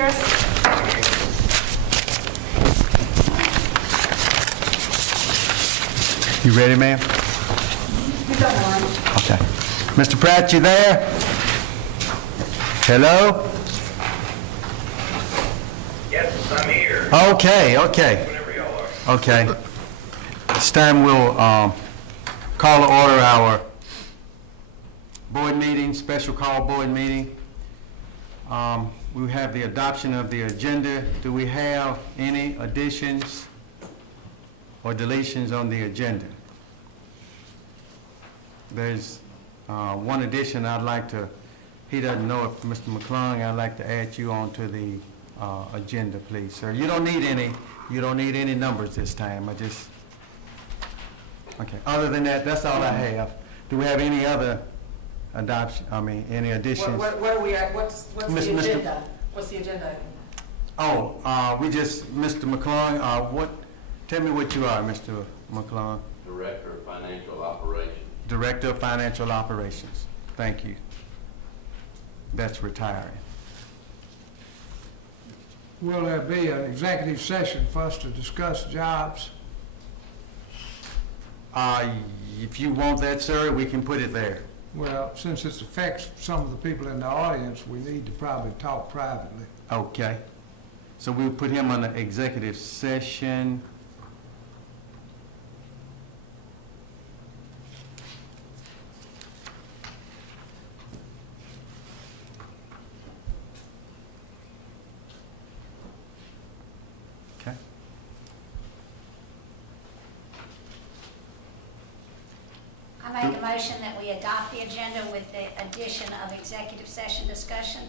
Harris. You ready, ma'am? You don't mind. Okay. Mr. Pratt, you there? Hello? Yes, I'm here. Okay. Whenever y'all are. Okay. This time we'll call to order our board meeting, special call board meeting. We have the adoption of the agenda. Do we have any additions or deletions on the agenda? There's one addition I'd like to, he doesn't know it, Mr. McClung, I'd like to add you onto the agenda, please, sir. You don't need any numbers this time. Okay, other than that, that's all I have. Do we have any other any additions? Where are we at? What's the Mr. agenda? What's the agenda? Oh, Mr. McClung, tell me what you are, Mr. McClung. Director of Financial Operations. Director of Financial Operations. Thank you. That's retiring. Will there be an executive session for us to discuss jobs? If you want that, sir, we can put it there. Well, since this affects some of the people in the audience, we need to probably talk privately. Okay. So we'll put him on the executive session. Okay. I make a motion that we adopt the agenda with the addition of executive session discussion.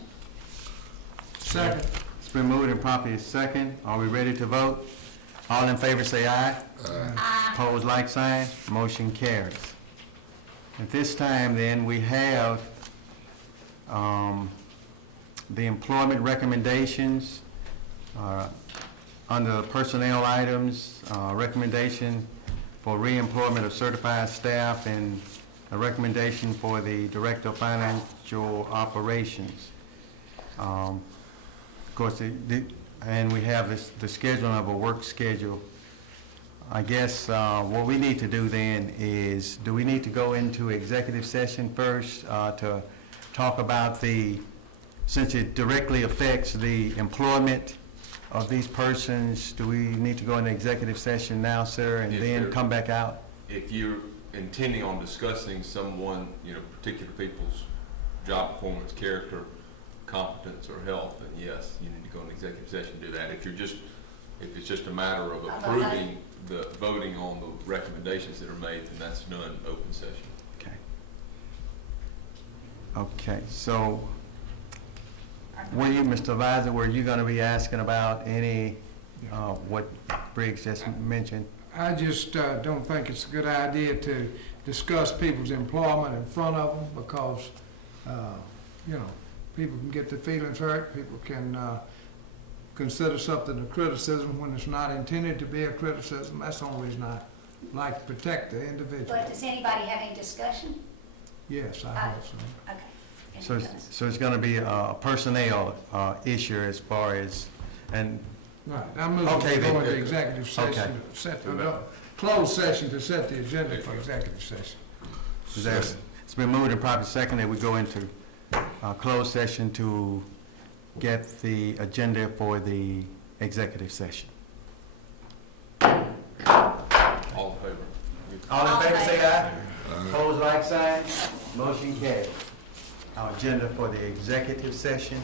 Second. It's been moved and properly second. Are we ready to vote? All in favor say aye. Aye. Opposed, like sign. Motion carries. At this time, then, we have the employment recommendations under personnel items, recommendation for reemployment of certified staff and a recommendation for the Director of Financial Operations. Of course, and we have the scheduling of a work schedule. I guess what we need to do then is, do we need to go into executive session first to talk about since it directly affects the employment of these persons, do we need to go into executive session now, sir, and then come back out? If you're intending on discussing someone, particular people's job performance, character, competence, or health, then yes, you need to go into executive session to do that. If it's just a matter of approving the voting on the recommendations that are made, then that's done in open session. Okay, so Mr. Visor, were you going to be asking about any, what Briggs just mentioned? I just don't think it's a good idea to discuss people's employment in front of them because, people can get their feelings hurt. People can consider something a criticism when it's not intended to be a criticism. That's the only reason I like to protect the individual. But does anybody have any discussion? Yes, I have some. Okay. So it's going to be a personnel issue as far as, and Right, I'm moving Okay, to go then. into executive Okay. session, closed session to set the agenda for executive session. it's been moved and properly seconded. We go into closed session to get the agenda for the executive session. All in favor? All in favor, say aye. Opposed, like sign. Motion carried. Our agenda for the executive session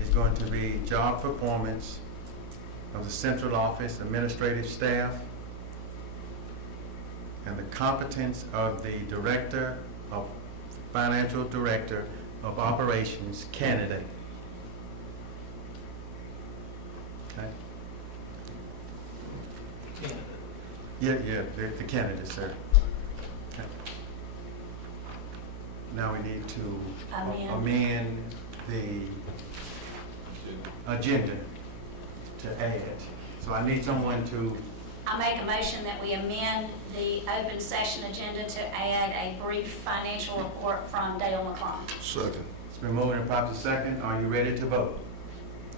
is going to be job performance of the central office, administrative staff, and the competence of the financial director of operations candidate. Okay? Yeah, the candidate, sir. Okay. Now we need to amend the agenda to add. So I need someone to, I make a motion that we amend the open session agenda to add a brief financial report from Dale McClung. Second. it's been moved and properly second. Are you ready to vote?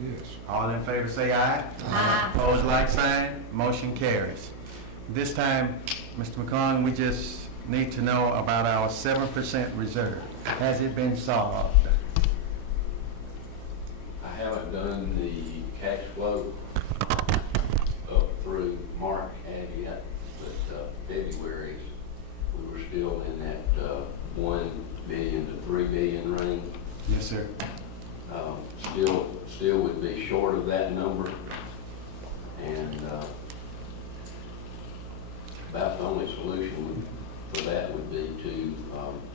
Yes. All in favor say aye. Aye. Opposed, like sign. Motion carries. This time, Mr. McClung, we just need to know about our 7% reserve. Has it been solved? I haven't done the cash flow up through March as yet, but February, we were still in that 1 billion to 3 billion range. Yes, sir. Still would be short of that number, and about the only solution for that would be to,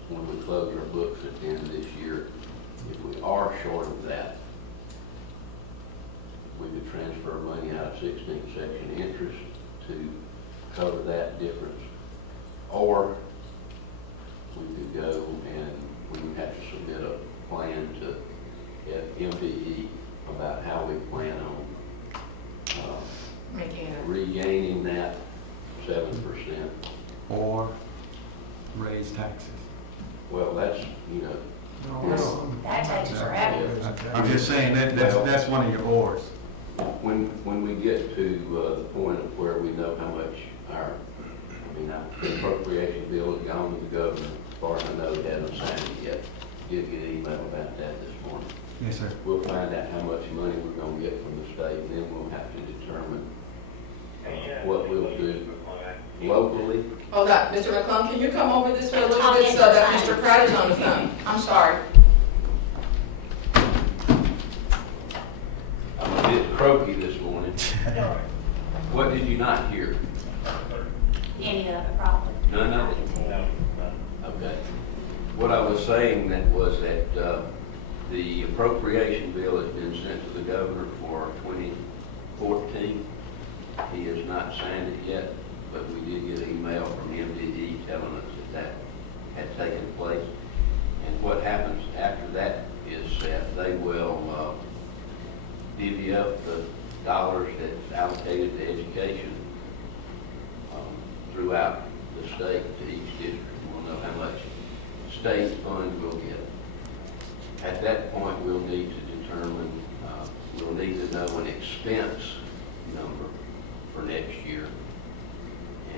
when we close our books at the end of this year, if we are short of that, we could transfer money out of 16th section interest to cover that difference. Or we could go and we would have to submit a plan to MDE about how we plan on regaining that 7%. Or raise taxes. Well, that's, That takes forever. I'm just saying, that's one of your ors. when we get to the point of where we know how much our appropriation bill has gone to the governor, as far as I know, they haven't signed it yet. Did get an email about that this morning. Yes, sir. We'll find out how much money we're gonna get from the state, and then we'll have to determine what we'll do locally. Hold on, Mr. McClung, can you come over this way a little bit so that Mr. Pratt is on the phone? I'm sorry. I'm a bit croaky this morning. What did you not hear? Any of it, probably. None of it? Okay. What I was saying was that the appropriation bill has been sent to the governor for 2014. He has not signed it yet, but we did get an email from MDE telling us that had taken place. And what happens after that is that they will divvy up the dollars that's allocated to education throughout the state to each district. We'll know how much state funds we'll get. At that point, we'll need to determine, we'll need to know an expense number for next year.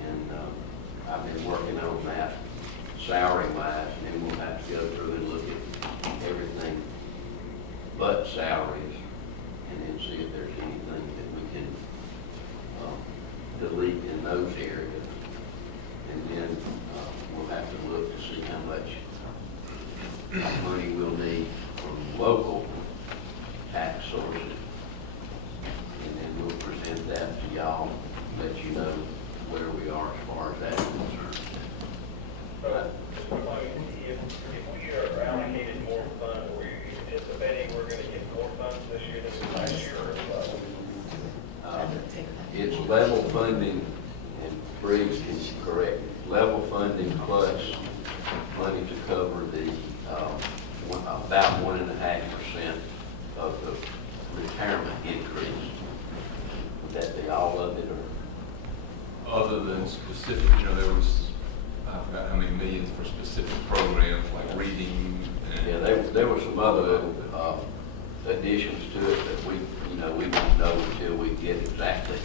And I've been working on that salary-wise, and then we'll have to go through and look at everything but salaries, and then see if there's anything that we can delete in those areas. And then we'll have to look to see how much money we'll need from local tax sources. And then we'll present that to y'all, let you know where we are as far as that's concerned. If we are allocated more funds, are you anticipating we're going to get more funds this year than last year, or It's level funding, and Briggs can correct it, level funding plus money to cover the about 1.5% of the retirement increase. Would that be all of it, or? Other than specific, there was, I forgot how many millions for specific programs like reading and. Yeah, there were some other additions to it that we won't know until we get exactly,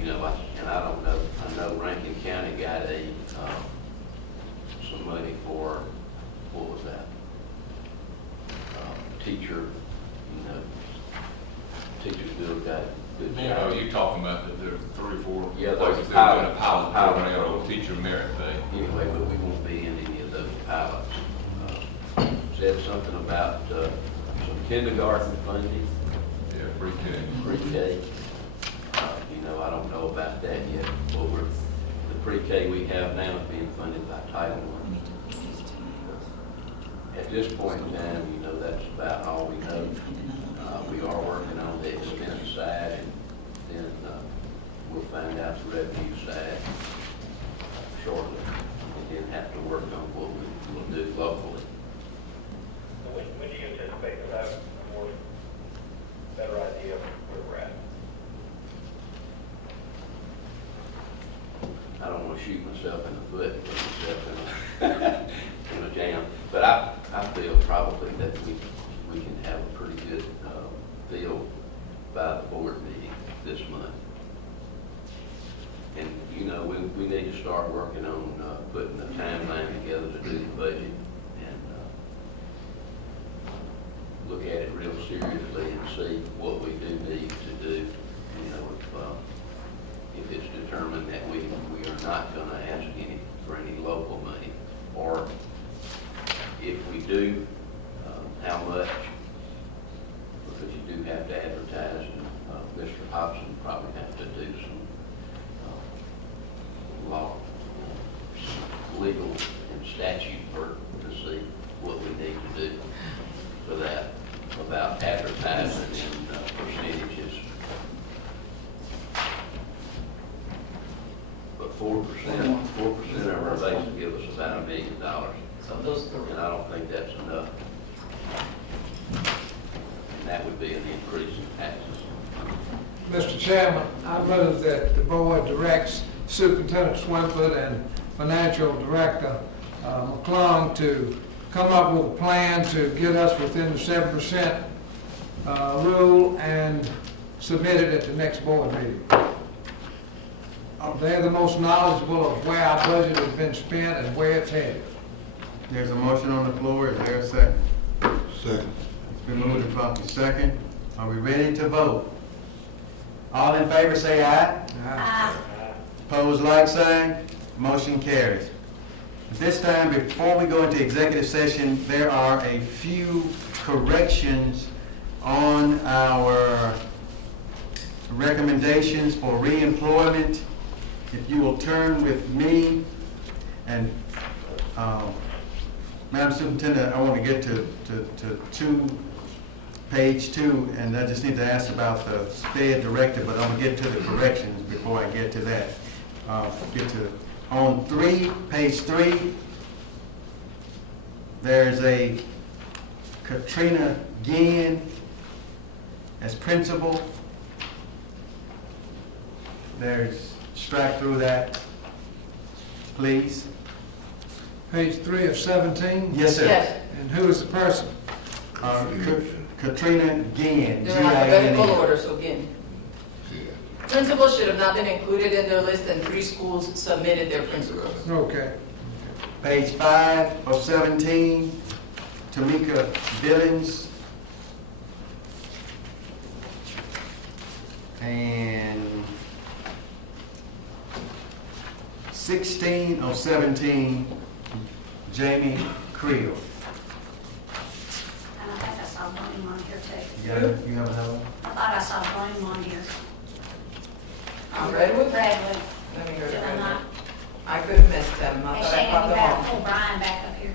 and I don't know. I know Rankin County got some money for, what was that? Teacher, Teachers Guild got good job. Yeah, you're talking about that there are 3 or 4 Yeah, places those that are doing a pilot pilot program programs. on teacher merit pay. Anyway, but we won't be in any of those pilots. Said something about some kindergarten funding, Yeah, pre-K. pre-K. I don't know about that yet. Well, the pre-K we have now is being funded by Title I. At this point in time, that's about all we know. We are working on the expense side, and then we'll find out the revenue side shortly, and then have to work on what we will do locally. when do you anticipate to have a better idea of where we're at? I don't want to shoot myself in the foot and put myself in a jam, but I feel probably that we can have a pretty good feel see what we do need to do. You know, if it's determined that we are not gonna ask for any local money, or if we do, how much, because you do have to advertise, and Mr. Hobson probably have to do some law, some legal and statute work to see what we need to do for that, about advertising and percentages. But 4% of our base will give us about $1 million. So those And I don't think that's enough. And that would be an increase in taxes. Mr. Chairman, I move that the board directs Superintendent Swinford and Financial Director McClung to come up with a plan to get us within the 7% rule and submit it at the next board meeting. They're the most knowledgeable of where our budget has been spent and where it's headed. There's a motion on the floor. Is there a second? Second. It's been moved and properly second. Are we ready to vote? All in favor say aye. Opposed, like sign. Motion carries. At this time, before we go into executive session, there are a few corrections on our recommendations for reemployment. If you will turn with me, and Madam Superintendent, I want to get to page 2, and I just need to ask about the SPED directive, but I'm going to get to the corrections before I get to that. On page 3, there's a Katrina Ginn as principal. Strike through that, please. Page 3 of 17? Yes, sir. Yes, And who is the person? Katrina Ginn, they're in alphabetical G-I-N-N. order, so again. Principals should have not been included in their list, and 3 schools submitted their principals. Okay. Page 5 of 17, Tamika Billings. And 16 of 17, Jamie Creel. And I think I saw Bloom on here too. You have another one? I thought I saw Bloom on here. Redwood? Redwood. Let me hear Did I it. not? I could have missed them. I Hey, thought I Shannon, caught you them better all. pull Brian back up here.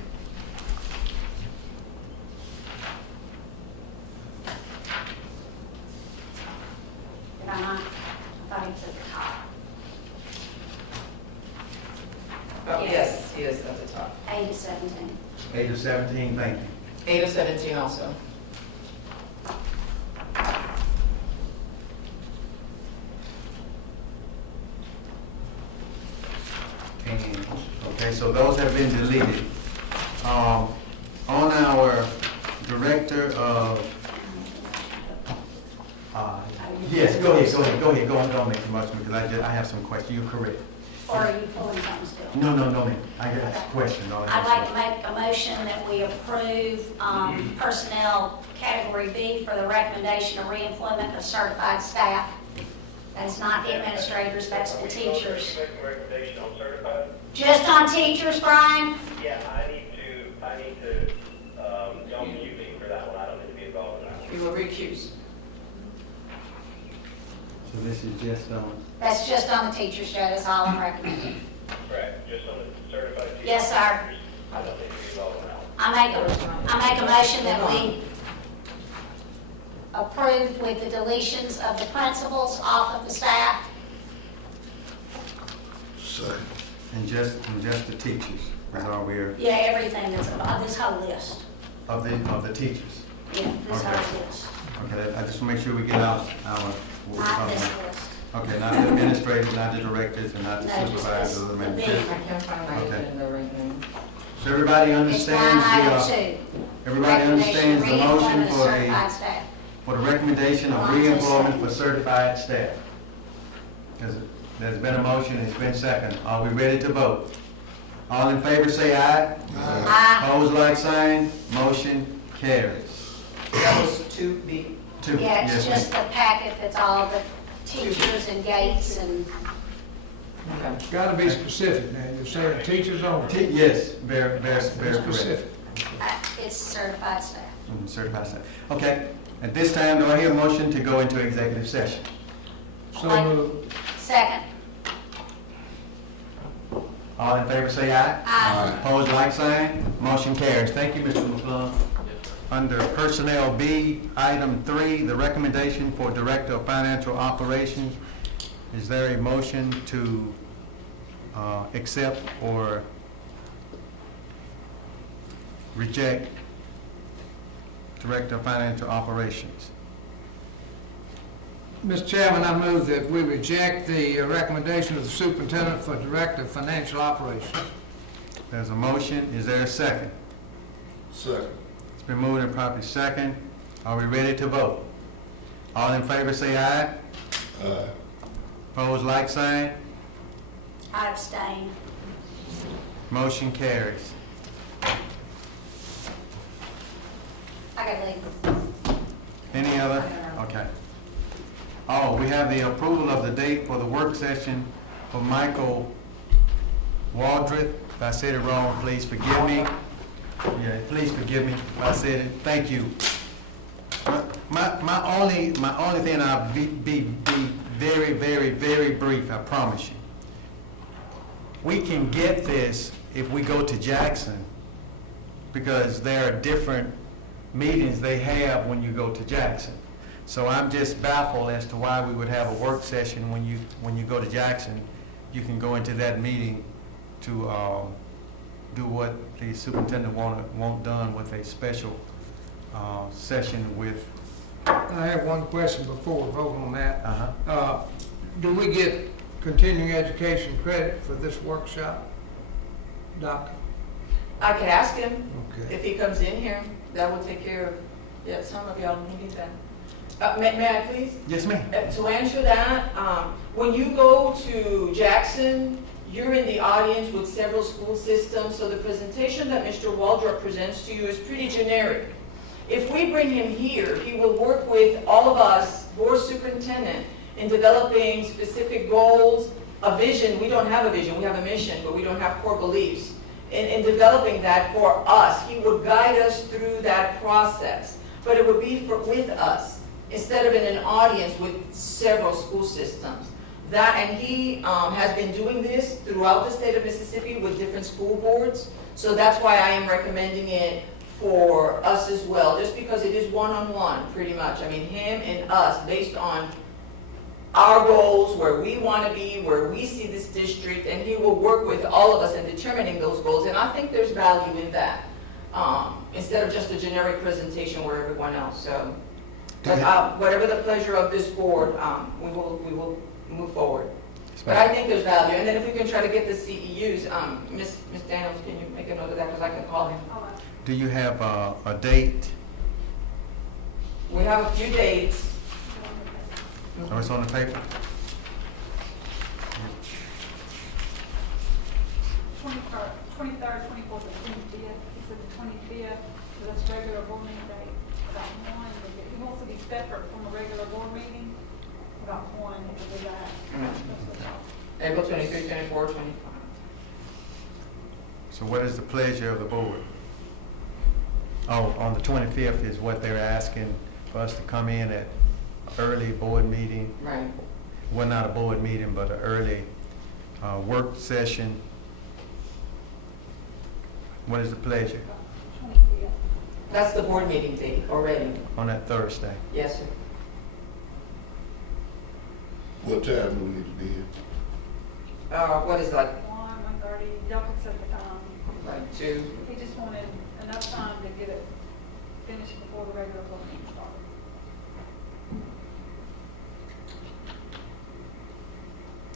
Did I not? I thought he was at the top. Oh, Yes. yes, he is at the top. 8 to 17. 8 of 17, thank you. 8 of 17 also. And, okay, so those have been deleted. On our director of, yes, go ahead, don't make too much, because I have some questions, you're correct. Or are you pulling something still? No, ma'am, I got a question. I'd like to make a motion that we approve personnel category B for the recommendation of reemployment of certified staff. That's not the administrators, that's the teachers. Make a recommendation on certified? Just on teachers, Brian? Yeah, I need to, don't mute me for that one, I don't need to be involved in that one. You will recuse. So this is just on, That's just on the teachers, Joe, that's all I'm recommending. Correct, just on the certified teacher. Yes, sir. I don't need to be involved in that one. I make a motion that we approve with the deletions of the principals off of the staff. Second. and just the teachers, is all we're, Yeah, everything that's on this whole list. of the teachers. Yeah, this Okay. whole list, Okay, I just want to make sure we get out our, what we're not talking this about. list. Okay, not the administrators, not the directors, and not the No, just supervisors, this, or the the managers. big. I can't find my Okay. agenda right now. So everybody It's understands line item the, 2. everybody understands the motion Recommendation of for certified staff. for the recommendation of Line says reemployment second. for certified staff. There's been a motion, it's been second. Are we ready to vote? All in favor say aye. Aye. Opposed, like sign. Motion carries. That was 2B. Two. Yeah, it's Yes, just ma'am. the packet that's all the teachers and gates and, Okay. It's gotta be specific now, you're saying teachers only. Yes, very correct. Specific. it's certified staff. Certified staff. Okay, at this time, do I hear a motion to go into executive session? So moved. Second. All in favor say aye. Aye. Opposed, like sign. Motion carries. Thank you, Mr. McClung. Under Personnel B, item 3, the recommendation for Director of Financial Operations. Is there a motion to accept or reject Director of Financial Operations? Mr. Chairman, I move that we reject the recommendation of the superintendent for Director of Financial Operations. There's a motion. Is there a second? Second. It's been moved and properly second. Are we ready to vote? All in favor say aye. Aye. Opposed, like sign. I abstain. Motion carries. I gotta leave. Any other? Okay. Oh, we have the approval of the date for the work session for Michael Waldrith. If I said it wrong, please forgive me. Yeah, please forgive me if I said it. Thank you. My only thing, I'll be very brief, I promise you. We can get this if we go to Jackson, because there are different meetings they have when you go to Jackson. So I'm just baffled as to why we would have a work session when you go to Jackson. You can go into that meeting to do what the superintendent want done with a special session with. I have one question before we vote on that. Uh-huh. Do we get continuing education credit for this workshop, Doctor? I could ask him Okay. if he comes in here. That will take care of, yeah, some of y'all who need that. May I please? Yes, ma'am. To answer that, when you go to Jackson, you're in the audience with several school systems, so the presentation that Mr. Waldrop presents to you is pretty generic. If we bring him here, he will work with all of us, board superintendent, in developing specific goals, a vision. We don't have a vision, we have a mission, but we don't have core beliefs. In developing that for us, he would guide us through that process, but it would be with us, instead of in an audience with several school systems. And he has been doing this throughout the state of Mississippi with different school boards, so that's why I am recommending it for us as well, just because it is one-on-one, pretty much. I mean, him and us, based on our goals, where we want to be, where we see this district, and he will work with all of us in determining those goals, and I think there's value in that, instead of just a generic presentation where everyone else, so. But whatever the pleasure of this board, we will move forward. But I think there's value, and then if we can try to get the CEUs, Ms. Daniels, can you make a note of that, because I can call him. Do you have a date? We have a few dates. Oh, it's on the paper? 23rd, 24th, and 25th. He said the 25th, so that's regular board meeting date, about 1. He wants to be separate from a regular board meeting, about 1, it will be that. April 23, 24, 25. So what is the pleasure of the board? Oh, on the 25th is what they're asking for us to come in at early board meeting. Right. Well, not a board meeting, but an early work session. What is the pleasure? 25th. That's the board meeting date already. On that Thursday. Yes, sir. What time do we need to be here? What is like, 1:30, y'all can set the time. like 2? He just wanted enough time to get it finished before the regular board meeting started.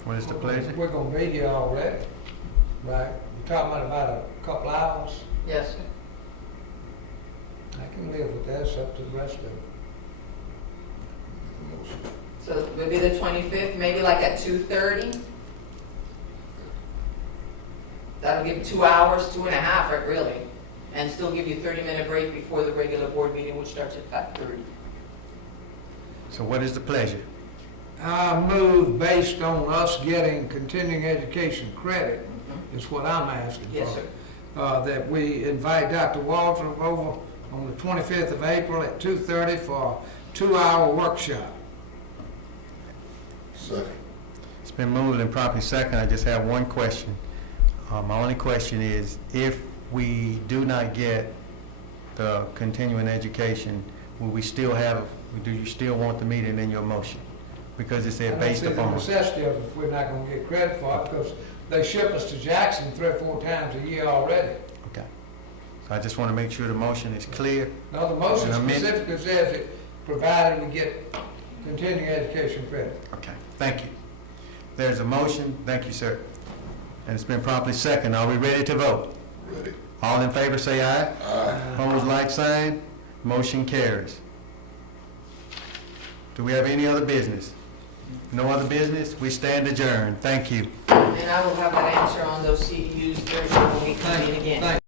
What is the pleasure? We're gonna be here already, right? You're talking about a couple hours. Yes, sir. I can live with that, it's up to the rest of it. Motion. So it would be the 25th, maybe like at 2:30? That'll give 2 hours, 2.5, right, really, and still give you a 30-minute break before the regular board meeting, which starts at 5:30. So what is the pleasure? I move based on us getting continuing education credit, is what I'm asking for. Yes, sir. That we invite Dr. Waldrop over on the 25th of April at 2:30 for a 2-hour workshop. Second. It's been moved and properly second. I just have one question. My only question is, if we do not get the continuing education, will we still have, do you still want the meeting in your motion? Because it said based I don't upon. see the necessity of it if we're not gonna get credit for it, because they ship us to Jackson 3 or 4 times a year already. Okay. So I just want to make sure the motion is clear. Now, the motion And amend- specifically says that provided we get continuing education credit. Okay, thank you. There's a motion. Thank you, sir. And it's been properly second. Are we ready to vote? Ready. All in favor, say aye. Aye. Opposed, like sign. Motion carries. Do we have any other business? No other business? We stand adjourned. Thank you. And I will have that answer on those CEUs Thursday when we convene again. Thank